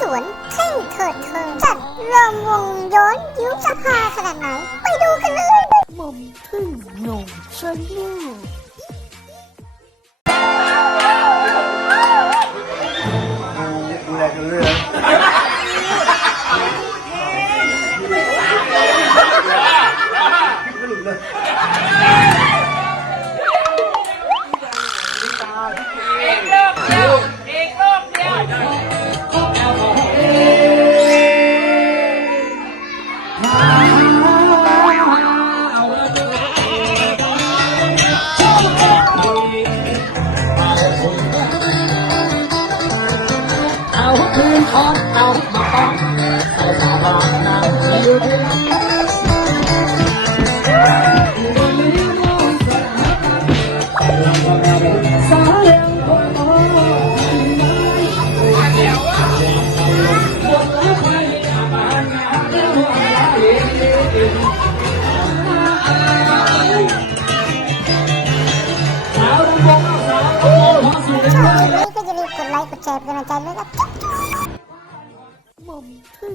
สวนเท่งเถิดเทิงจัดรวมวงย้อนยุคจะฮาขนาดไหน ไปดูกันเลยม่อมพึ่งหนุ่มชาแนลดูแลกันเรื่องเอาคืนทอนเอามาป้องใส่ตาบานนางอยู่ที่สายยังคงมองสาวรำวงสาวโอ้โหสุดชอบคลิปนี้ก็อย่าลืมกดไลค์กดแชร์เป็นกำลังใจด้วยครับ หม่อมพึ่